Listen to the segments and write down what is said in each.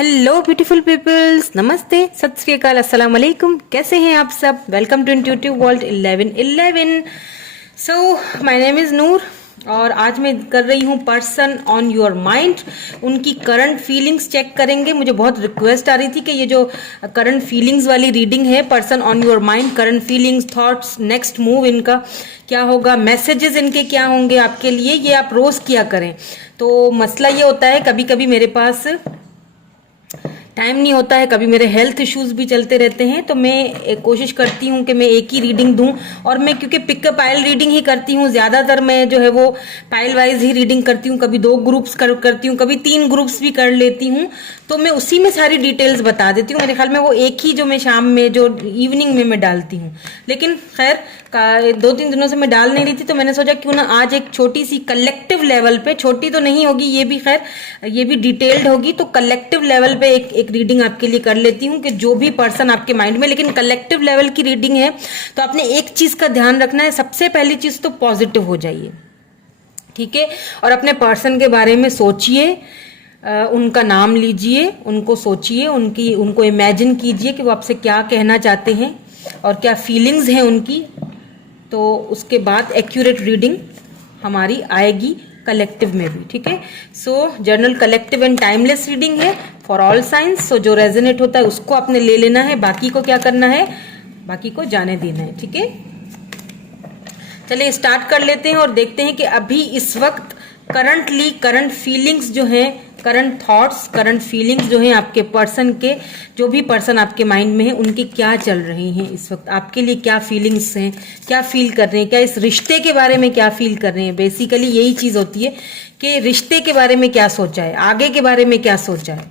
Hello beautiful peoples, नमस्ते, सत श्री अकाल, अस्सलाम वालेकुम। कैसे हैं आप सब? Welcome to intuitive world 1111। So my name is Noor और आज मैं कर रही हूँ पर्सन ऑन योर माइंड। उनकी करंट फीलिंग्स चेक करेंगे। मुझे बहुत रिक्वेस्ट आ रही थी कि ये जो करंट फीलिंग्स वाली रीडिंग है, person on your mind, current feelings, thoughts, next move इनका क्या होगा, मैसेजेस इनके क्या होंगे आपके लिए, ये आप रोज किया करें। तो मसला ये होता है, कभी कभी मेरे पास टाइम नहीं होता है, कभी मेरे हेल्थ इश्यूज भी चलते रहते हैं, तो मैं कोशिश करती हूँ कि मैं एक ही रीडिंग दूं। और मैं क्योंकि पिकअप पाइल रीडिंग ही करती हूँ ज़्यादातर, मैं जो है वो पाइल वाइज ही रीडिंग करती हूँ। कभी 2 ग्रुप्स करती हूँ, कभी 3 ग्रुप्स भी कर लेती हूँ। तो मैं उसी में सारी डिटेल्स बता देती हूँ। मेरे ख्याल में वो एक ही जो मैं शाम में जो इवनिंग में मैं डालती हूँ, लेकिन खैर 2-3 दिनों से मैं डाल नहीं रही थी, तो मैंने सोचा क्यों ना आज एक छोटी सी कलेक्टिव लेवल पे, छोटी तो नहीं होगी ये भी, खैर ये भी डिटेल्ड होगी, तो कलेक्टिव लेवल पे एक रीडिंग आपके लिए कर लेती हूँ कि जो भी पर्सन आपके माइंड में, लेकिन कलेक्टिव लेवल की रीडिंग है तो आपने एक चीज का ध्यान रखना है। सबसे पहली चीज तो पॉजिटिव हो जाइए, ठीक है? और अपने पर्सन के बारे में सोचिए, उनका नाम लीजिए, उनको सोचिए, उनको इमेजिन कीजिए कि वो आपसे क्या कहना चाहते हैं और क्या फीलिंग्स हैं उनकी। तो उसके बाद एक्यूरेट रीडिंग हमारी आएगी कलेक्टिव में भी, ठीक है? So journal collective and timeless reading है फॉर ऑल साइंस। सो जो रेजोनेट होता है उसको आपने ले लेना है, बाकी को क्या करना है, बाकी को जाने देना है, ठीक है? चलिए स्टार्ट कर लेते हैं और देखते हैं कि अभी इस वक्त करंटली करंट फीलिंग्स जो हैं, करंट थॉट्स, करंट फीलिंग्स जो हैं आपके पर्सन के, जो भी पर्सन आपके माइंड में है, उनके क्या चल रहे हैं इस वक्त, आपके लिए क्या फीलिंग्स हैं, क्या फील कर रहे हैं, क्या इस रिश्ते के बारे में क्या फील कर रहे हैं। बेसिकली यही चीज होती है कि रिश्ते के बारे में क्या सोचा है, आगे के बारे में क्या सोचा है,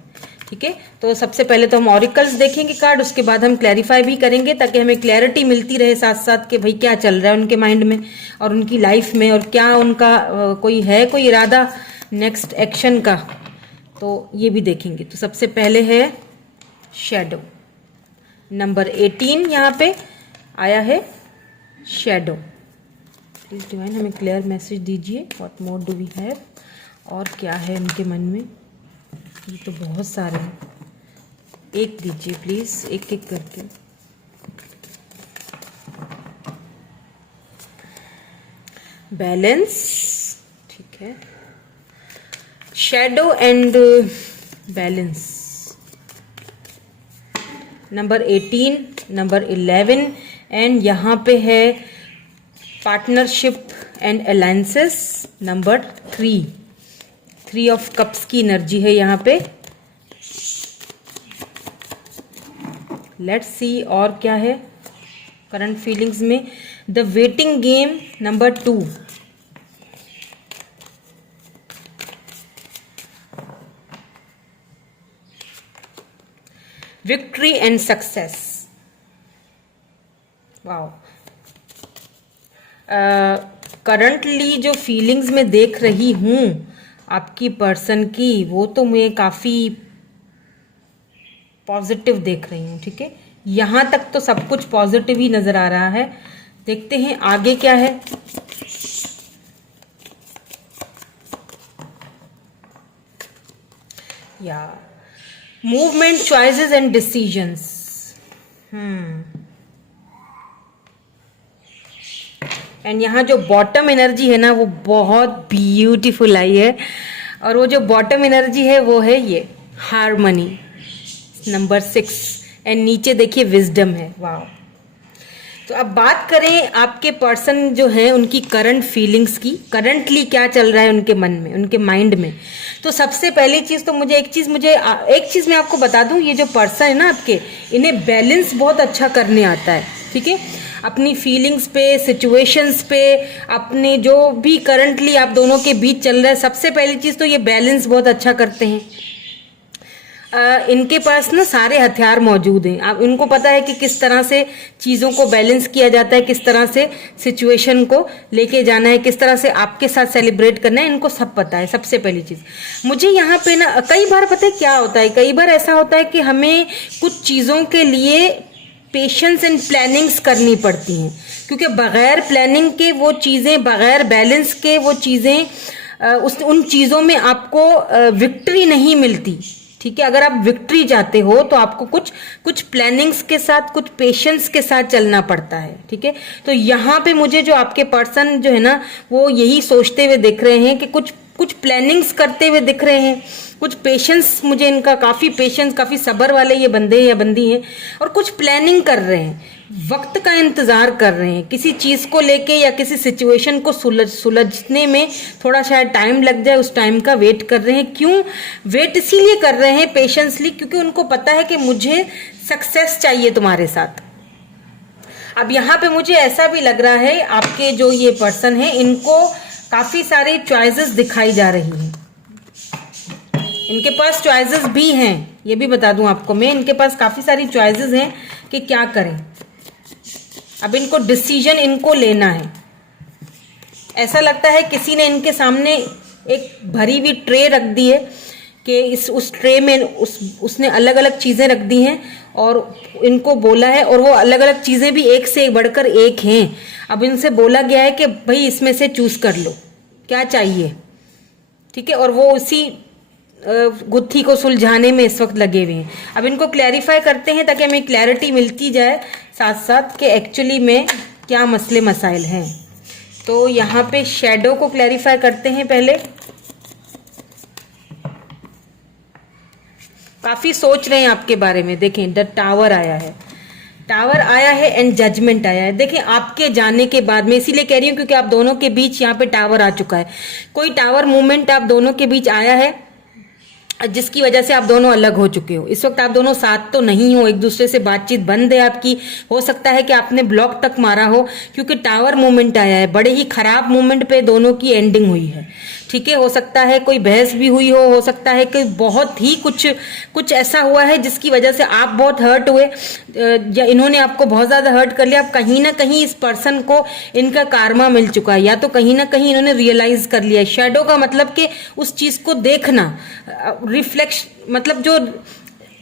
ठीक है? तो सबसे पहले तो हम ऑरिकल्स देखेंगे कार्ड, उसके बाद हम क्लैरिफाई भी करेंगे ताकि हमें क्लैरिटी मिलती रहे साथ साथ कि भाई क्या चल रहा है उनके माइंड में और उनकी लाइफ में, और क्या उनका कोई इरादा नेक्स्ट एक्शन का, तो ये भी देखेंगे। तो सबसे पहले है शैडो, नंबर 18 यहाँ पे आया है शैडो। प्लीज डिवाइन हमें क्लियर मैसेज दीजिए, what more do we have, और क्या है उनके मन में। ये तो बहुत सारे हैं, एक दीजिए प्लीज, एक एक करके। बैलेंस, ठीक है, shadow and balance, number 18, number 11, and यहाँ पे है partnership and alliances, number 3 of cups की एनर्जी है यहाँ पे। लेट्स सी और क्या है करंट फीलिंग्स में। The waiting game, number 2, victory and success. Wow, currently जो फीलिंग्स में देख रही हूं आपकी पर्सन की, वो तो मैं काफी पॉजिटिव देख रही हूँ, ठीक है? यहां तक तो सब कुछ पॉजिटिव ही नजर आ रहा है। देखते हैं आगे क्या है। या movement, choices and decisions. And यहाँ जो बॉटम एनर्जी है ना, वो बहुत ब्यूटीफुल आई है, और वो जो बॉटम एनर्जी है वो है ये हार्मनी, नंबर 6, एंड नीचे देखिए विजडम है। वाह। तो अब बात करें आपके पर्सन जो है उनकी करंट फीलिंग्स की, करंटली क्या चल रहा है उनके मन में, उनके माइंड में। तो सबसे पहली चीज तो एक चीज मैं आपको बता दूं, ये जो पर्सन है ना आपके, इन्हें बैलेंस बहुत अच्छा करने आता है, ठीक है? अपनी फीलिंग्स पे, सिचुएशंस पे, अपने जो भी करंटली आप दोनों के बीच चल रहा है, सबसे पहली चीज तो ये बैलेंस बहुत अच्छा करते हैं। इनके पास ना सारे हथियार मौजूद हैं। अब इनको पता है कि किस तरह से चीज़ों को बैलेंस किया जाता है, किस तरह से सिचुएशन को लेके जाना है, किस तरह से आपके साथ सेलिब्रेट करना है, इनको सब पता है। सबसे पहली चीज़ मुझे यहाँ पे ना, कई बार पता है क्या होता है, कई बार ऐसा होता है कि हमें कुछ चीज़ों के लिए पेशेंस एंड प्लानिंग्स करनी पड़ती हैं, क्योंकि बगैर प्लानिंग के वो चीज़ें, बगैर बैलेंस के वो चीज़ें, उन चीज़ों में आपको विक्ट्री नहीं मिलती। ठीक है, अगर आप विक्ट्री चाहते हो तो आपको कुछ कुछ प्लानिंग्स के साथ, कुछ पेशेंस के साथ चलना पड़ता है। ठीक है, तो यहाँ पे मुझे जो आपके पर्सन जो है ना वो यही सोचते हुए दिख रहे हैं कि कुछ कुछ प्लानिंग्स करते हुए दिख रहे हैं, कुछ पेशेंस, मुझे इनका काफी पेशेंस, काफी सब्र वाले ये बंदे या बंदी हैं, और कुछ प्लानिंग कर रहे हैं, वक्त का इंतजार कर रहे हैं, किसी चीज को लेके या किसी सिचुएशन को सुलझने में थोड़ा शायद टाइम लग जाए, उस टाइम का वेट कर रहे हैं। क्यों वेट इसीलिए कर रहे हैं पेशेंसली, क्योंकि उनको पता है कि मुझे सक्सेस चाहिए तुम्हारे साथ। अब यहाँ पे मुझे ऐसा भी लग रहा है आपके जो ये पर्सन है इनको काफी सारी चॉइसेस दिखाई जा रही हैं, इनके पास चॉइसेस भी हैं, ये भी बता दूं आपको मैं, इनके पास काफी सारी चॉइसेस हैं कि क्या करें। अब इनको डिसीजन इनको लेना है। ऐसा लगता है किसी ने इनके सामने एक भरी हुई ट्रे रख दी है कि उस ट्रे में उसने अलग अलग चीजें रख दी हैं और इनको बोला है, और वो अलग अलग चीजें भी एक से बढ़कर एक हैं। अब इनसे बोला गया है कि भाई इसमें से चूज कर लो क्या चाहिए। ठीक है, और वो उसी गुत्थी को सुलझाने में इस वक्त लगे हुए हैं। अब इनको क्लैरिफाई करते हैं ताकि हमें क्लैरिटी मिलती जाए साथ साथ कि एक्चुअली में क्या मसले मसाइल हैं। तो यहाँ पे शैडो को क्लैरिफाई करते हैं पहले। काफी सोच रहे हैं आपके बारे में। देखें द टावर आया है, टावर आया है एंड जजमेंट आया है। देखें आपके जाने के बाद, मैं इसीलिए कह रही हूँ क्योंकि आप दोनों के बीच यहाँ पे टावर आ चुका है, कोई टावर मूवमेंट आप दोनों के बीच आया है जिसकी वजह से आप दोनों अलग हो चुके हो। इस वक्त आप दोनों साथ तो नहीं हो, एक दूसरे से बातचीत बंद है आपकी, हो सकता है कि आपने ब्लॉक तक मारा हो क्योंकि टावर मूवमेंट आया है। बड़े ही खराब मूवमेंट पे दोनों की एंडिंग हुई है। ठीक है, हो सकता है कोई बहस भी हुई हो सकता है कि बहुत ही कुछ ऐसा हुआ है जिसकी वजह से आप बहुत हर्ट हुए या इन्होंने आपको बहुत ज्यादा हर्ट कर लिया। अब कहीं ना कहीं इस पर्सन को इनका कारमा मिल चुका है, या तो कहीं ना कहीं इन्होंने रियलाइज कर लिया है। शैडो का मतलब कि उस चीज को देखना, रिफ्लेक्श मतलब जो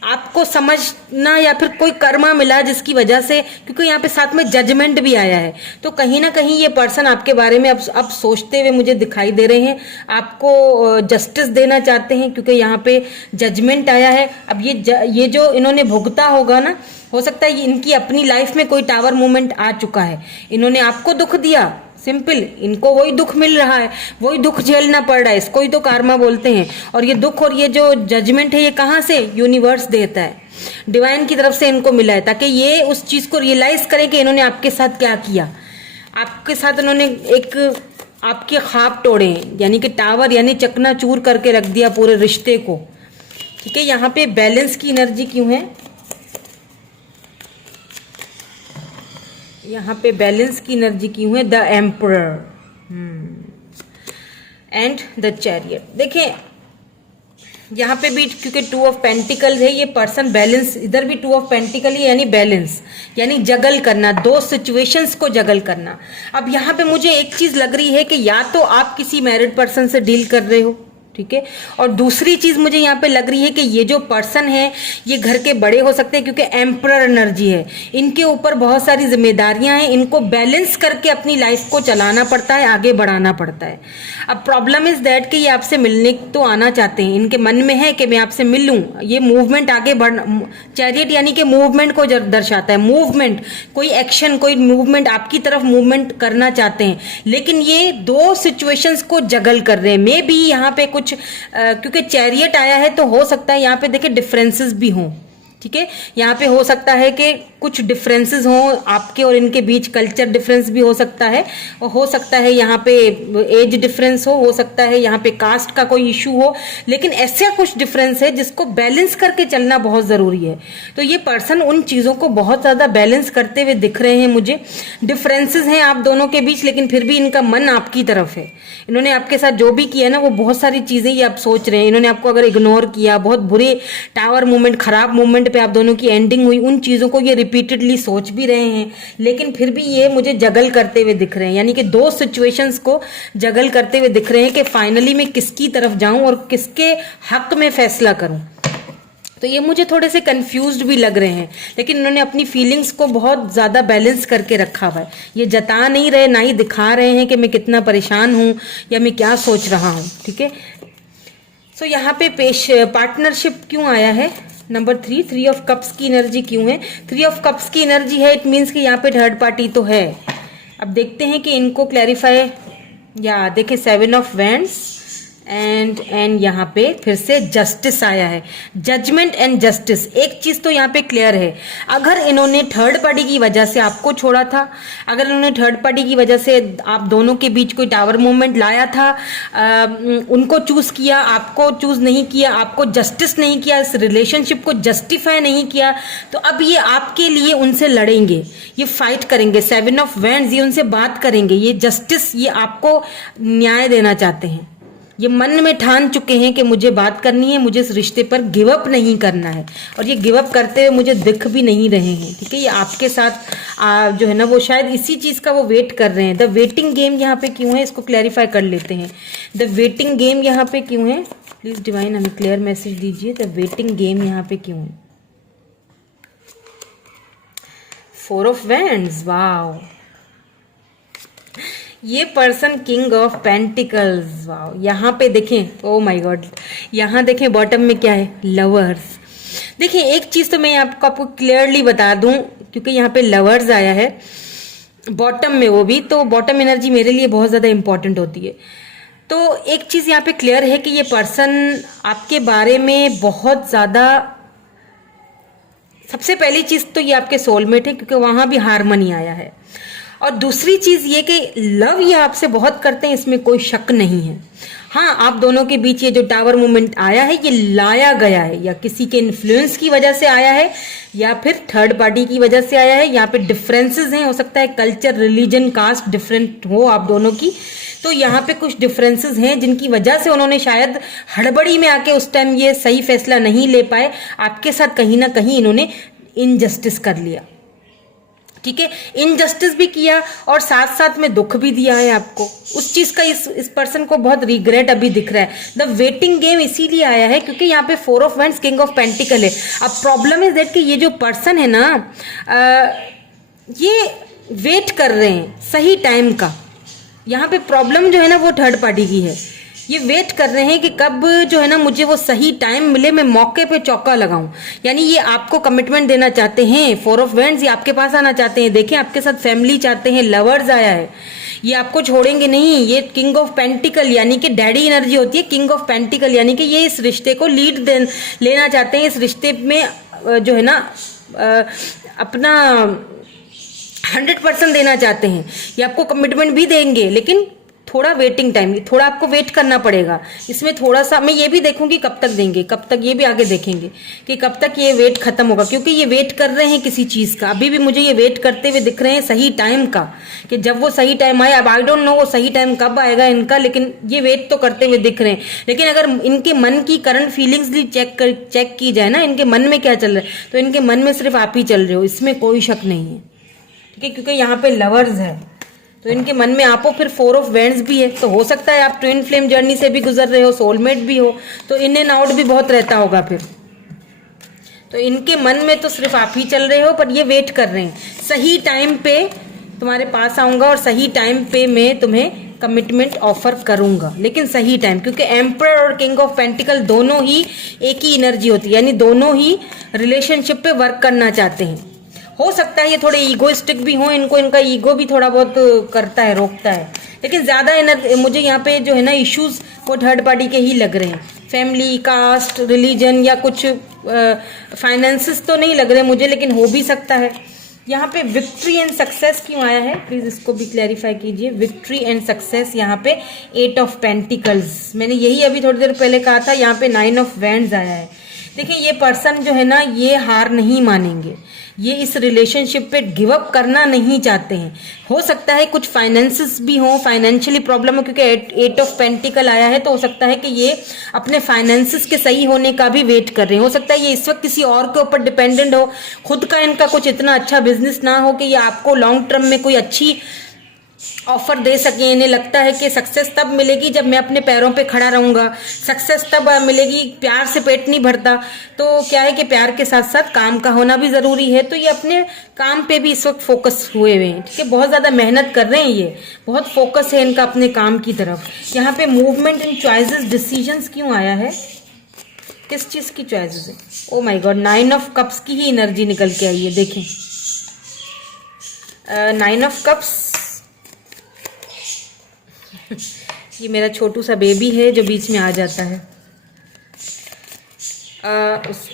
आपको समझना, या फिर कोई कर्मा मिला जिसकी वजह से, क्योंकि यहाँ पे साथ में जजमेंट भी आया है, तो कहीं ना कहीं ये पर्सन आपके बारे में अब सोचते हुए मुझे दिखाई दे रहे हैं, आपको जस्टिस देना चाहते हैं क्योंकि यहाँ पे जजमेंट आया है। अब ये जो इन्होंने भुगता होगा ना, हो सकता है इनकी अपनी लाइफ में कोई टावर मूवमेंट आ चुका है, इन्होंने आपको दुख दिया, सिंपल, इनको वही दुख मिल रहा है, वही दुख झेलना पड़ रहा है, इसको ही तो कार्मा बोलते हैं। और ये दुख और ये जो जजमेंट है ये कहाँ से, यूनिवर्स देता है, डिवाइन की तरफ से इनको मिला है, ताकि ये उस चीज को रियलाइज करें कि इन्होंने आपके साथ क्या किया। आपके साथ इन्होंने एक आपके ख्वाब तोड़े, यानी कि टावर यानी चकनाचूर करके रख दिया पूरे रिश्ते को। ठीक है, यहाँ पे बैलेंस की एनर्जी क्यों है, यहाँ पे बैलेंस की एनर्जी क्यों है, the emperor and the chariot. देखें यहाँ पे भी क्योंकि 2 ऑफ पेंटिकल्स है, ये पर्सन बैलेंस, इधर भी 2 ऑफ पेंटिकल है, यानी बैलेंस, यानी जगल करना, दो सिचुएशंस को जगल करना। अब यहाँ पे मुझे एक चीज लग रही है कि या तो आप किसी मैरिड पर्सन से डील कर रहे हो, ठीक है, और दूसरी चीज मुझे यहाँ पे लग रही है कि ये जो पर्सन है ये घर के बड़े हो सकते हैं क्योंकि एम्परर एनर्जी है, इनके ऊपर बहुत सारी जिम्मेदारियां हैं, इनको बैलेंस करके अपनी लाइफ को चलाना पड़ता है, आगे बढ़ाना पड़ता है। अब प्रॉब्लम इज दैट कि ये आपसे मिलने तो आना चाहते हैं, इनके मन में है कि मैं आपसे मिलूं, ये मूवमेंट आगे बढ़, चैरियट यानी कि मूवमेंट को दर्शाता है, मूवमेंट, कोई एक्शन, कोई मूवमेंट आपकी तरफ मूवमेंट करना चाहते हैं, लेकिन ये दो सिचुएशंस को जगल कर रहे हैं। मे बी यहाँ पे कुछ क्योंकि चैरियट आया है तो हो सकता है यहाँ पे देखिए डिफरेंसेस भी हों। ठीक है, यहाँ पे हो सकता है कि कुछ डिफरेंसेस हों आपके और इनके बीच, कल्चर डिफरेंस भी हो सकता है, और हो सकता है यहाँ पे एज डिफरेंस हो सकता है यहाँ पे कास्ट का कोई इशू हो, लेकिन ऐसा कुछ डिफरेंस है जिसको बैलेंस करके चलना बहुत जरूरी है। तो ये पर्सन उन चीजों को बहुत ज्यादा बैलेंस करते हुए दिख रहे हैं मुझे। डिफरेंसेस हैं आप दोनों के बीच, लेकिन फिर भी इनका मन आपकी तरफ है। इन्होंने आपके साथ जो भी किया ना, वो बहुत सारी चीजें ये आप सोच रहे हैं। इन्होंने आपको अगर इग्नोर किया, बहुत बुरे टावर मूवमेंट, खराब मूवमेंट पे आप दोनों की एंडिंग हुई, उन चीजों को ये रिपीटेडली सोच भी रहे हैं, लेकिन फिर भी ये मुझे जगल करते हुए दिख रहे हैं, यानी कि दो सिचुएशंस को जगल करते हुए दिख रहे हैं कि फाइनली मैं किसकी तरफ जाऊं और किसके हक में फैसला करूं। तो ये मुझे थोड़े से कंफ्यूज्ड भी लग रहे हैं, लेकिन इन्होंने अपनी फीलिंग्स को बहुत ज्यादा बैलेंस करके रखा हुआ है। ये जता नहीं रहे, ना ही दिखा रहे हैं कि मैं कितना परेशान हूं या मैं क्या सोच रहा हूं। ठीक है, सो यहाँ पे पेश पार्टनरशिप क्यों आया है, नंबर 3 ऑफ कप्स की एनर्जी क्यों है, 3 ऑफ कप्स की एनर्जी है, इट मीन्स कि यहाँ पे थर्ड पार्टी तो है। अब देखते हैं कि इनको क्लैरिफाई, या देखें 7 ऑफ वैंड्स एंड यहाँ पे फिर से जस्टिस आया है, जजमेंट एंड जस्टिस। एक चीज तो यहाँ पे क्लियर है, अगर इन्होंने थर्ड पार्टी की वजह से आपको छोड़ा था, अगर इन्होंने थर्ड पार्टी की वजह से आप दोनों के बीच कोई टावर मूवमेंट लाया था, उनको चूज किया, आपको चूज नहीं किया, आपको जस्टिस नहीं किया, इस रिलेशनशिप को जस्टिफाई नहीं किया, तो अब ये आपके लिए उनसे लड़ेंगे, ये फाइट करेंगे। 7 ऑफ वैंड्स, ये उनसे बात करेंगे, ये जस्टिस, ये आपको न्याय देना चाहते हैं। ये मन में ठान चुके हैं कि मुझे बात करनी है, मुझे इस रिश्ते पर गिव अप नहीं करना है, और ये गिव अप करते हुए मुझे दिख भी नहीं रहे हैं। ठीक है, ये आपके साथ जो है ना वो शायद इसी चीज का वो वेट कर रहे हैं। द वेटिंग गेम यहाँ पे क्यों है, इसको क्लैरिफाई कर लेते हैं। द वेटिंग गेम यहाँ पे क्यों है, प्लीज डिवाइन हमें क्लियर मैसेज दीजिए। द वेटिंग गेम यहाँ पे क्यों है। 4 ऑफ वैंड्स, वाओ, ये person king of pentacles, wow. यहाँ पे देखें, ओ माय गॉड, यहाँ देखें बॉटम में क्या है, लवर्स। देखिए एक चीज तो मैं आपको क्लियरली बता दूं, क्योंकि यहाँ पे लवर्स आया है बॉटम में, वो भी तो बॉटम एनर्जी मेरे लिए बहुत ज्यादा इंपॉर्टेंट होती है। तो एक चीज यहाँ पे क्लियर है कि ये पर्सन आपके बारे में बहुत ज्यादा, सबसे पहली चीज तो ये आपके सोलमेट है, क्योंकि वहां भी हारमनी आया है, और दूसरी चीज ये कि लव ये आपसे बहुत करते हैं, इसमें कोई शक नहीं है। हाँ, आप दोनों के बीच ये जो टावर मूवमेंट आया है, ये लाया गया है, या किसी के इन्फ्लुएंस की वजह से आया है, या फिर थर्ड पार्टी की वजह से आया है। यहाँ पे डिफरेंसेस हैं, हो सकता है कल्चर, रिलीजन, कास्ट डिफरेंट हो आप दोनों की, तो यहाँ पे कुछ डिफरेंसेस हैं जिनकी वजह से उन्होंने शायद हड़बड़ी में आके उस टाइम ये सही फैसला नहीं ले पाए, आपके साथ कहीं ना कहीं इन्होंने इनजस्टिस कर लिया। ठीक है, इनजस्टिस भी किया और साथ साथ में दुख भी दिया है आपको, उस चीज का इस पर्सन को बहुत रिग्रेट अभी दिख रहा है। द वेटिंग गेम इसीलिए आया है क्योंकि यहाँ पे 4 of wands, king of pentacle है। अब प्रॉब्लम इज दैट कि ये जो पर्सन है ना, ये वेट कर रहे हैं सही टाइम का। यहाँ पे प्रॉब्लम जो है ना वो थर्ड पार्टी की है, ये वेट कर रहे हैं कि कब जो है ना मुझे वो सही टाइम मिले, मैं मौके पे चौका लगाऊं। यानी ये आपको कमिटमेंट देना चाहते हैं, 4 ऑफ वैंड्स, ये आपके पास आना चाहते हैं, देखें आपके साथ फैमिली चाहते हैं, लवर्स आया है, ये आपको छोड़ेंगे नहीं। ये किंग ऑफ पेंटिकल यानी कि डैडी एनर्जी होती है, किंग ऑफ पेंटिकल यानी कि ये इस रिश्ते को लीड लेना चाहते हैं, इस रिश्ते में जो है ना अपना 100% देना चाहते हैं। ये आपको कमिटमेंट भी देंगे, लेकिन थोड़ा वेटिंग टाइम, थोड़ा आपको वेट करना पड़ेगा। इसमें थोड़ा सा मैं ये भी देखूंगी कब तक देंगे, कब तक, ये भी आगे देखेंगे कि कब तक ये वेट खत्म होगा, क्योंकि ये वेट कर रहे हैं किसी चीज का। अभी भी मुझे ये वेट करते हुए दिख रहे हैं सही टाइम का, कि जब वो सही टाइम आए। अब आई डोंट नो वो सही टाइम कब आएगा इनका, लेकिन ये वेट तो करते हुए दिख रहे हैं। लेकिन अगर इनके मन की करंट फीलिंग्स भी चेक की जाए ना, इनके मन में क्या चल रहा है, तो इनके मन में सिर्फ आप ही चल रहे हो, इसमें कोई शक नहीं है। ठीक है, क्योंकि यहाँ पे लवर्स है तो इनके मन में आप हो, फिर 4 ऑफ वैंड्स भी है, तो हो सकता है आप ट्विन फ्लेम जर्नी से भी गुजर रहे हो, सोलमेट भी हो, तो इन एंड आउट भी बहुत रहता होगा फिर। तो इनके मन में तो सिर्फ आप ही चल रहे हो, पर ये वेट कर रहे हैं सही टाइम पे तुम्हारे पास आऊंगा और सही टाइम पे मैं तुम्हें कमिटमेंट ऑफर करूंगा, लेकिन सही टाइम, क्योंकि एम्परर और किंग ऑफ पेंटिकल दोनों ही एक ही एनर्जी होती है, यानी दोनों ही रिलेशनशिप पे वर्क करना चाहते हैं। हो सकता है ये थोड़े ईगोइस्टिक भी हो, इनको इनका ईगो भी थोड़ा बहुत करता है, रोकता है, लेकिन ज्यादा मुझे यहाँ पे जो है ना इश्यूज वो थर्ड पार्टी के ही लग रहे हैं। फैमिली, कास्ट, रिलीजन या कुछ फाइनेंसेस तो नहीं लग रहे मुझे, लेकिन हो भी सकता है। यहाँ पे विक्ट्री एंड सक्सेस क्यों आया है, प्लीज इसको भी क्लैरिफाई कीजिए। विक्ट्री एंड सक्सेस, यहाँ पे 8 ऑफ पेंटिकल्स, मैंने यही अभी थोड़ी देर पहले कहा था। यहाँ पे 9 ऑफ वैंड्स आया है। देखिए ये पर्सन जो है ना ये हार नहीं मानेंगे, ये इस रिलेशनशिप पे गिव अप करना नहीं चाहते हैं। हो सकता है कुछ फाइनेंसेस भी हो, फाइनेंशियली प्रॉब्लम हो, क्योंकि 8 ऑफ पेंटिकल आया है, तो हो सकता है कि ये अपने फाइनेंसेस के सही होने का भी वेट कर रहे हैं। हो सकता है ये इस वक्त किसी और के ऊपर डिपेंडेंट हो, खुद का इनका कुछ इतना अच्छा बिजनेस ना हो कि ये आपको लॉन्ग टर्म में कोई अच्छी ऑफर दे सके। इन्हें लगता है कि सक्सेस तब मिलेगी जब मैं अपने पैरों पे खड़ा रहूंगा, सक्सेस तब मिलेगी, प्यार से पेट नहीं भरता। तो क्या है कि प्यार के साथ साथ काम का होना भी जरूरी है। तो ये अपने काम पे भी इस वक्त फोकस हुए हुए हैं, ठीक है, बहुत ज्यादा मेहनत कर रहे हैं, ये बहुत फोकस है इनका अपने काम की तरफ। यहाँ पे मूवमेंट इन चॉइसेस डिसीजंस क्यों आया है, किस चीज की चॉइसेस है? Oh my God, 9 of cups की ही एनर्जी निकल के आई है। देखें 9 ऑफ कप्स, ये मेरा छोटू सा बेबी है जो बीच में आ जाता है।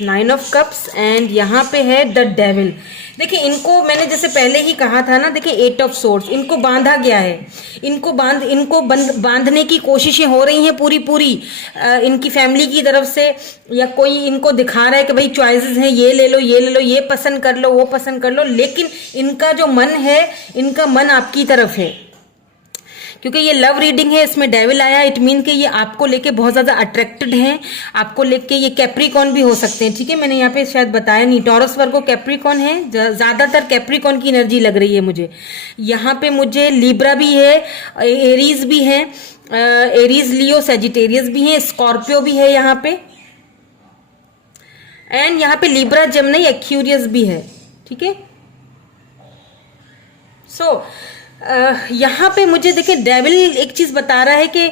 9 ऑफ कप्स एंड यहाँ पे है द डेविल। देखिए इनको मैंने जैसे पहले ही कहा था ना, देखिए 8 ऑफ सोर्ड्स, इनको बांधा गया है, इनको बांधने की कोशिशें हो रही हैं पूरी पूरी इनकी फैमिली की तरफ से, या कोई इनको दिखा रहा है कि भाई चॉइसेस हैं, ये ले लो, ये ले लो, ये पसंद कर लो, वो पसंद कर लो, लेकिन इनका जो मन है, इनका मन आपकी तरफ है। क्योंकि ये लव रीडिंग है, इसमें डेविल आया, इट मीन कि ये आपको लेके बहुत ज्यादा अट्रैक्टेड हैं, आपको लेके ये कैप्रिकॉन भी हो सकते हैं, ठीक है। मैंने यहाँ पे शायद बताया नहीं, टॉरस वर्गो कैप्रिकॉन है, ज्यादातर कैप्रिकॉन की एनर्जी लग रही है मुझे। यहाँ पे मुझे लिब्रा भी है, एरीज भी है, एरीज लियो सेजिटेरियस भी है, स्कॉर्पियो भी है यहाँ पे, एंड यहाँ पे लिब्रा जेमिनी एक्यूरियस भी है, ठीक है। सो यहाँ पे मुझे देखिए डेविल एक चीज बता रहा है कि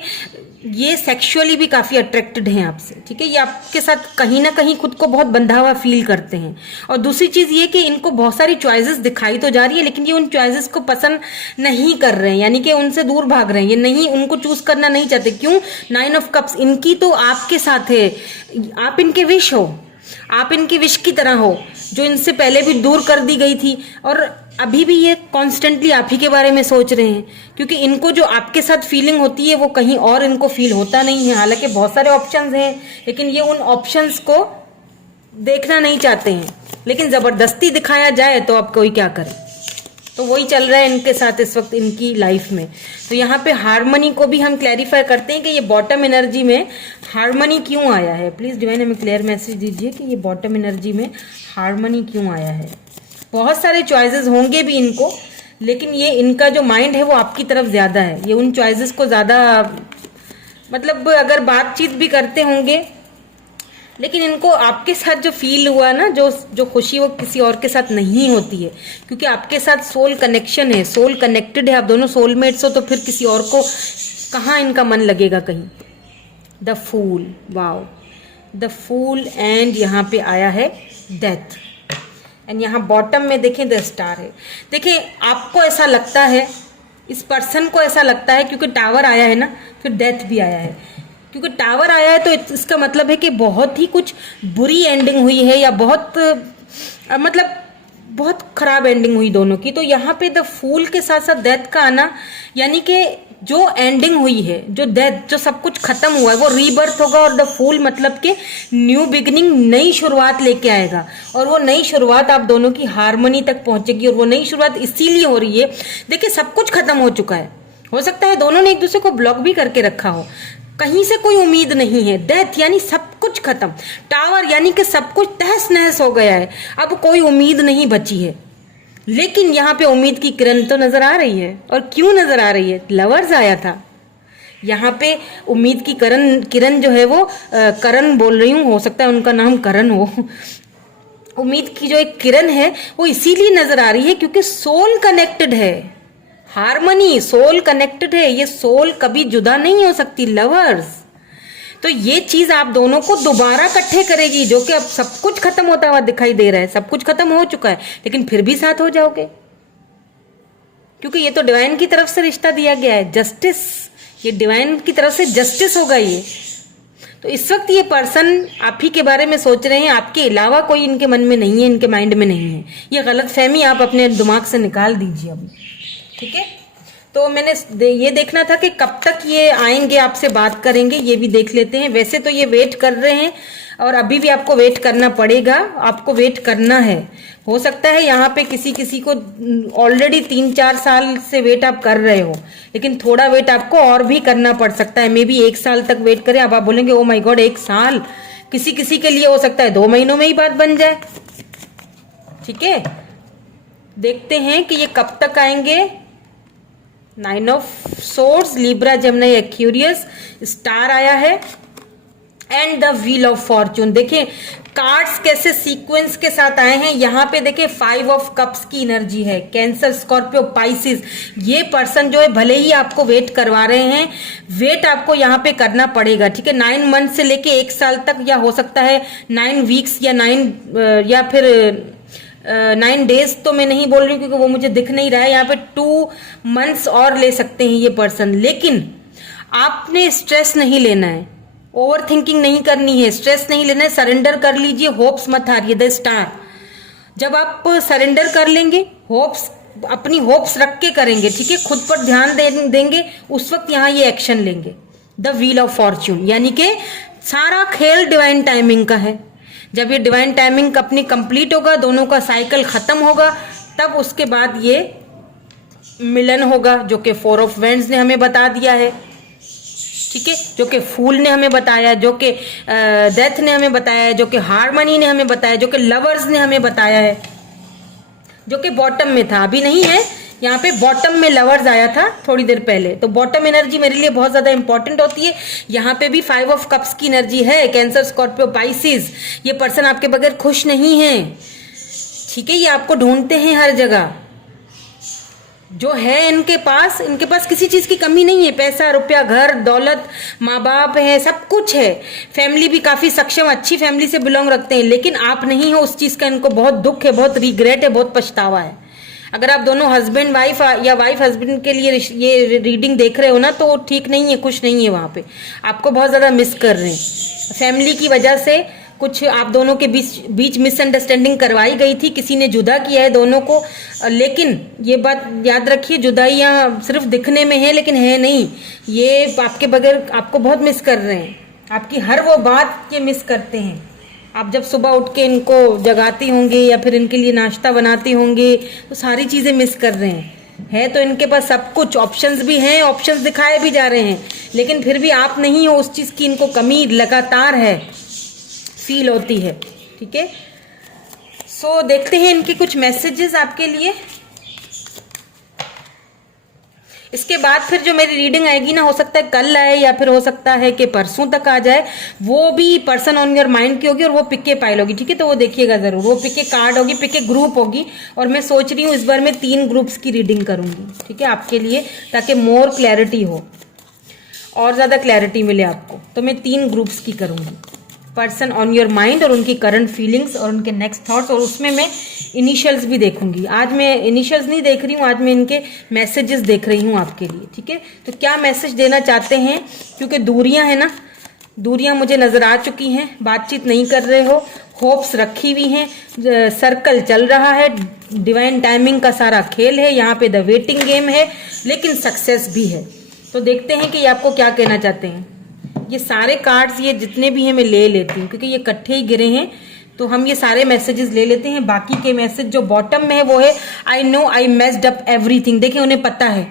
ये सेक्सुअली भी काफी अट्रैक्टेड हैं आपसे, ठीक है। ये आपके साथ कहीं ना कहीं खुद को बहुत बंधा हुआ फील करते हैं। और दूसरी चीज ये कि इनको बहुत सारी चॉइसेस दिखाई तो जा रही है, लेकिन ये उन चॉइसेस को पसंद नहीं कर रहे हैं, यानी कि उनसे दूर भाग रहे हैं, ये नहीं, उनको चूज करना नहीं चाहते। क्यों? 9 ऑफ कप्स, इनकी तो आपके साथ है, आप इनके विश हो, आप इनकी विश की तरह हो, जो इनसे पहले भी दूर कर दी गई थी, और अभी भी ये कॉन्स्टेंटली आप ही के बारे में सोच रहे हैं। क्योंकि इनको जो आपके साथ फीलिंग होती है वो कहीं और इनको फील होता नहीं है। हालांकि बहुत सारे ऑप्शंस हैं, लेकिन ये उन ऑप्शंस को देखना नहीं चाहते हैं, लेकिन जबरदस्ती दिखाया जाए तो अब कोई क्या करे। तो वही चल रहा है इनके साथ इस वक्त इनकी लाइफ में। तो यहाँ पे हार्मनी को भी हम क्लैरिफाई करते हैं कि ये बॉटम एनर्जी में हार्मनी क्यों आया है। प्लीज डिवाइन हमें क्लियर मैसेज दीजिए कि ये बॉटम एनर्जी में हार्मनी क्यों आया है। बहुत सारे चॉइसेस होंगे भी इनको, लेकिन ये इनका जो माइंड है वो आपकी तरफ ज्यादा है, ये उन चॉइसेस को ज्यादा, मतलब अगर बातचीत भी करते होंगे, लेकिन इनको आपके साथ जो फील हुआ ना, जो खुशी, वो किसी और के साथ नहीं होती है। क्योंकि आपके साथ सोल कनेक्शन है, सोल कनेक्टेड है, आप दोनों सोलमेट्स हो, तो फिर किसी और को कहाँ इनका मन लगेगा कहीं। The fool, wow, the fool, and यहाँ पे आया है डेथ, एंड यहाँ बॉटम में देखें द स्टार है। देखिए आपको ऐसा लगता है, इस पर्सन को ऐसा लगता है, क्योंकि टावर आया है ना, फिर डेथ भी आया है। क्योंकि टावर आया है तो इसका मतलब है कि बहुत ही कुछ बुरी एंडिंग हुई है, या बहुत मतलब बहुत खराब एंडिंग हुई दोनों की। तो यहाँ पे द फूल के साथ साथ डेथ का आना, यानी कि जो एंडिंग हुई है, जो डेथ, जो सब कुछ खत्म हुआ है, वो रीबर्थ होगा। और द फूल मतलब कि न्यू बिगिनिंग, नई शुरुआत लेके आएगा, और वो नई शुरुआत आप दोनों की हार्मनी तक पहुंचेगी। और वो नई शुरुआत इसीलिए हो रही है, देखिए सब कुछ खत्म हो चुका है, हो सकता है दोनों ने एक दूसरे को ब्लॉक भी करके रखा हो, कहीं से कोई उम्मीद नहीं है। डेथ यानी सब कुछ खत्म, टावर यानी कि सब कुछ तहस नहस हो गया है, अब कोई उम्मीद नहीं बची है। लेकिन यहाँ पे उम्मीद की किरण तो नजर आ रही है। और क्यों नजर आ रही है? लवर्स आया था यहाँ पे, उम्मीद की किरण जो है वो करण बोल रही हूँ, हो सकता है उनका नाम करण हो। उम्मीद की जो एक किरण है वो इसीलिए नजर आ रही है क्योंकि सोल कनेक्टेड है, हार्मनी, सोल कनेक्टेड है, ये सोल कभी जुदा नहीं हो सकती लवर्स। तो ये चीज आप दोनों को दोबारा इकट्ठे करेगी, जो कि अब सब कुछ खत्म होता हुआ दिखाई दे रहा है, सब कुछ खत्म हो चुका है, लेकिन फिर भी साथ हो जाओगे, क्योंकि ये तो डिवाइन की तरफ से रिश्ता दिया गया है, जस्टिस, ये डिवाइन की तरफ से जस्टिस होगा ये। तो इस वक्त ये पर्सन आप ही के बारे में सोच रहे हैं, आपके अलावा कोई इनके मन में नहीं है, इनके माइंड में नहीं है। ये गलतफहमी आप अपने दिमाग से निकाल दीजिए अभी, ठीक है। तो मैंने ये देखना था कि कब तक ये आएंगे, आपसे बात करेंगे, ये भी देख लेते हैं। वैसे तो ये वेट कर रहे हैं, और अभी भी आपको वेट करना पड़ेगा, आपको वेट करना है। हो सकता है यहाँ पे किसी किसी को ऑलरेडी 3-4 साल से वेट आप कर रहे हो, लेकिन थोड़ा वेट आपको और भी करना पड़ सकता है। मे बी 1 साल तक वेट करें। अब आप बोलेंगे ओ माय गॉड 1 साल, किसी किसी के लिए हो सकता है 2 महीनों में ही बात बन जाए, ठीक है। देखते हैं कि ये कब तक आएंगे। Nine of swords, Libra, Gemini, Aquarius, star आया है and the wheel of Fortune. देखिए कार्ड्स कैसे सीक्वेंस के साथ आए हैं। यहाँ पे देखिए 5 ऑफ कप्स की एनर्जी है, कैंसर, स्कॉर्पियो, पाइसिस। ये पर्सन जो है भले ही आपको वेट करवा रहे हैं, वेट आपको यहाँ पे करना पड़ेगा, ठीक है। 9 मंथ से लेके 1 साल तक, या हो सकता है 9 वीक्स या 9 या फिर 9 डेज तो मैं नहीं बोल रही हूँ क्योंकि वो मुझे दिख नहीं रहा है। यहाँ पे 2 मंथ्स और ले सकते हैं ये पर्सन, लेकिन आपने स्ट्रेस नहीं लेना है, ओवर थिंकिंग नहीं करनी है, स्ट्रेस नहीं लेना है, सरेंडर कर लीजिए, होप्स मत हारिए। द स्टार, जब आप सरेंडर कर लेंगे, होप्स, अपनी होप्स रख के करेंगे, ठीक है, खुद पर ध्यान देंगे, उस वक्त यहाँ ये एक्शन लेंगे। द व्हील ऑफ फॉर्च्यून, यानी कि सारा खेल डिवाइन टाइमिंग का है। जब ये डिवाइन टाइमिंग अपनी कंप्लीट होगा, दोनों का साइकिल खत्म होगा, तब उसके बाद ये मिलन होगा, जो कि 4 ऑफ वेंड्स ने हमें बता दिया है, ठीक है, जो कि फूल ने हमें बताया, जो कि डेथ ने हमें बताया है, जो कि हार्मनी ने हमें बताया, जो कि लवर्स ने हमें बताया है, जो कि बॉटम में था, अभी नहीं है। यहाँ पे बॉटम में लवर्स आया था थोड़ी देर पहले, तो बॉटम एनर्जी मेरे लिए बहुत ज्यादा इंपॉर्टेंट होती है। यहाँ पे भी 5 ऑफ कप्स की एनर्जी है, कैंसर, स्कॉर्पियो, पाइसिस। ये पर्सन आपके बगैर खुश नहीं है, ठीक है, ये आपको ढूंढते हैं हर जगह। जो है इनके पास किसी चीज की कमी नहीं है, पैसा, रुपया, घर, दौलत, माँ बाप है, सब कुछ है, फैमिली भी काफी सक्षम, अच्छी फैमिली से बिलोंग रखते हैं, लेकिन आप नहीं हो, उस चीज का इनको बहुत दुख है, बहुत रिग्रेट है, बहुत पछतावा है। अगर आप दोनों हस्बैंड वाइफ या वाइफ हस्बैंड के लिए ये रीडिंग देख रहे हो ना, तो ठीक नहीं है, खुश नहीं है, वहां पे आपको बहुत ज्यादा मिस कर रहे हैं। फैमिली की वजह से कुछ आप दोनों के बीच मिसअंडरस्टैंडिंग करवाई गई थी, किसी ने जुदा किया है दोनों को, लेकिन ये बात याद रखिए, जुदाइयाँ सिर्फ दिखने में है लेकिन है नहीं, ये आपके बगैर आपको बहुत मिस कर रहे हैं, आपकी हर वो बात ये मिस करते हैं। आप जब सुबह उठ के इनको जगाती होंगे या फिर इनके लिए नाश्ता बनाती होंगे, तो सारी चीज़ें मिस कर रहे हैं। है तो इनके पास सब कुछ, ऑप्शंस भी हैं, ऑप्शंस दिखाए भी जा रहे हैं, लेकिन फिर भी आप नहीं हो, उस चीज़ की इनको कमी लगातार है, फील होती है, ठीक है। सो देखते हैं इनके कुछ मैसेजेस आपके लिए। इसके बाद फिर जो मेरी रीडिंग आएगी ना, हो सकता है कल आए या फिर हो सकता है कि परसों तक आ जाए, वो भी पर्सन ऑन योर माइंड की होगी और वो पिक के पाइल होगी, ठीक है, तो वो देखिएगा जरूर, वो पिक के कार्ड होगी, पिक के ग्रुप होगी, और मैं सोच रही हूँ इस बार मैं 3 ग्रुप्स की रीडिंग करूंगी, ठीक है, आपके लिए, ताकि मोर क्लैरिटी हो, और ज्यादा क्लैरिटी मिले आपको, तो मैं 3 ग्रुप्स की करूंगी, पर्सन ऑन योर माइंड और उनकी करंट फीलिंग्स और उनके नेक्स्ट थॉट्स, और उसमें मैं इनिशियल्स भी देखूंगी। आज मैं इनिशियल्स नहीं देख रही हूँ, आज मैं इनके मैसेजेस देख रही हूँ आपके लिए, ठीक है। तो क्या मैसेज देना चाहते हैं, क्योंकि दूरियां हैं ना, दूरियां मुझे नजर आ चुकी हैं, बातचीत नहीं कर रहे हो, होप्स रखी हुई हैं, सर्कल चल रहा है, डिवाइन टाइमिंग का सारा खेल है, यहाँ पे द वेटिंग गेम है, लेकिन सक्सेस भी है। तो देखते हैं कि ये आपको क्या कहना चाहते हैं। ये सारे कार्ड्स, ये जितने भी हैं मैं ले लेती हूँ क्योंकि ये इकट्ठे ही गिरे हैं, तो हम ये सारे मैसेजेस ले लेते हैं। बाकी के मैसेज जो बॉटम में है वो है, I know I messed up everything. देखिए उन्हें पता है,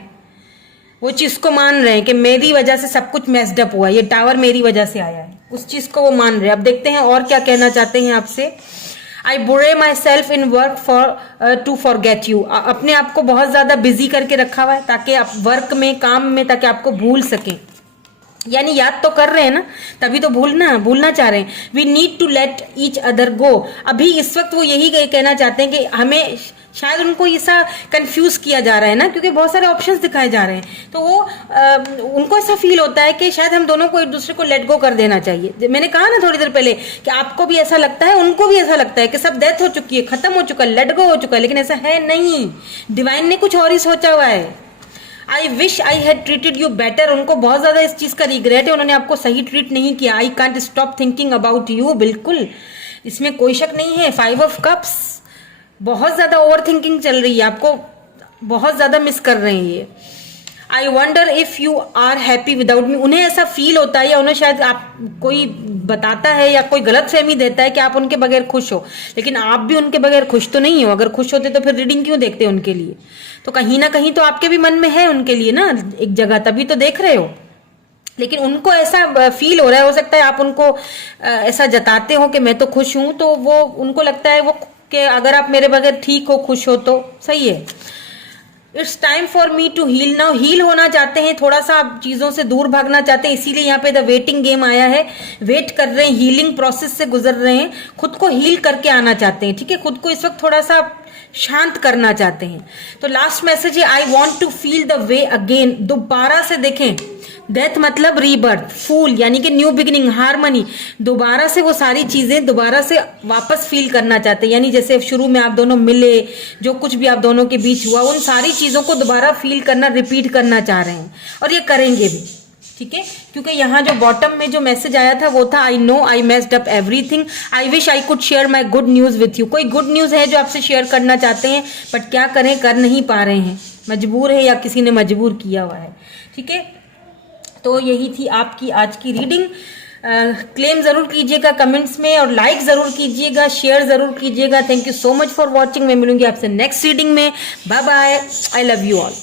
वो चीज को मान रहे हैं कि मेरी वजह से सब कुछ मेस्ड अप हुआ, ये टावर मेरी वजह से आया है, उस चीज को वो मान रहे हैं। अब देखते हैं और क्या कहना चाहते हैं आपसे। I bury myself in work for to forget you. अपने आप को बहुत ज्यादा बिजी करके रखा हुआ है ताकि आप वर्क में, काम में, ताकि आपको भूल सकें, यानी याद तो कर रहे हैं ना, तभी तो भूलना चाह रहे हैं। We need to let each other go. अभी इस वक्त वो यही कहना चाहते हैं कि हमें, शायद उनको ऐसा कंफ्यूज किया जा रहा है ना, क्योंकि बहुत सारे ऑप्शंस दिखाए जा रहे हैं, तो वो उनको ऐसा फील होता है कि शायद हम दोनों को एक दूसरे को लेट गो कर देना चाहिए। मैंने कहा ना थोड़ी देर पहले कि आपको भी ऐसा लगता है, उनको भी ऐसा लगता है कि सब डेथ हो चुकी है, खत्म हो चुका है, लेट गो हो चुका है, लेकिन ऐसा है नहीं। डिवाइन ने कुछ और ही सोचा हुआ है। I wish I had treated you better. उनको बहुत ज्यादा इस चीज का रिग्रेट है, उन्होंने आपको सही ट्रीट नहीं किया। I can't stop thinking about you. बिल्कुल, इसमें कोई शक नहीं है। 5 ऑफ कप्स, बहुत ज्यादा ओवर थिंकिंग चल रही है, आपको बहुत ज्यादा मिस कर रहे हैं ये। I wonder if you are happy without me. उन्हें ऐसा फील होता है, या उन्हें शायद आप कोई बताता है या कोई गलत फहमी देता है कि आप उनके बगैर खुश हो, लेकिन आप भी उनके बगैर खुश तो नहीं हो। अगर खुश होते तो फिर रीडिंग क्यों देखते उनके लिए? तो कहीं ना कहीं तो आपके भी मन में है उनके लिए ना एक जगह, तभी तो देख रहे हो। लेकिन उनको ऐसा फील हो रहा है, हो सकता है आप उनको ऐसा जताते हो कि मैं तो खुश हूं, तो वो उनको लगता है वो कि अगर आप मेरे बगैर ठीक हो, खुश हो तो सही है। It's time for me to heal now. Heal होना चाहते हैं, थोड़ा सा आप चीजों से दूर भागना चाहते हैं, इसीलिए यहाँ पे द वेटिंग गेम आया है। वेट कर रहे हैं, हीलिंग प्रोसेस से गुजर रहे हैं, खुद को हील करके आना चाहते हैं, ठीक है, खुद को इस वक्त थोड़ा सा शांत करना चाहते हैं। तो लास्ट मैसेज है, I want to feel the way again. दोबारा से देखें, डेथ मतलब रीबर्थ, फूल यानी कि न्यू बिगिनिंग, हारमनी, दोबारा से वो सारी चीजें दोबारा से वापस फील करना चाहते हैं, यानी जैसे शुरू में आप दोनों मिले, जो कुछ भी आप दोनों के बीच हुआ, उन सारी चीजों को दोबारा फील करना, रिपीट करना चाह रहे हैं, और ये करेंगे भी, ठीक है। क्योंकि यहाँ जो बॉटम में जो मैसेज आया था वो था, I know I messed up everything, I wish I could share my good news with you. कोई गुड न्यूज है जो आपसे शेयर करना चाहते हैं, बट क्या करें, कर नहीं पा रहे हैं, मजबूर है या किसी ने मजबूर किया हुआ है, ठीक है। तो यही थी आपकी आज की रीडिंग। क्लेम जरूर कीजिएगा कमेंट्स में, और लाइक जरूर कीजिएगा, शेयर जरूर कीजिएगा। Thank you so much for watching. मैं मिलूंगी आपसे नेक्स्ट रीडिंग में। Bye bye, I love you all.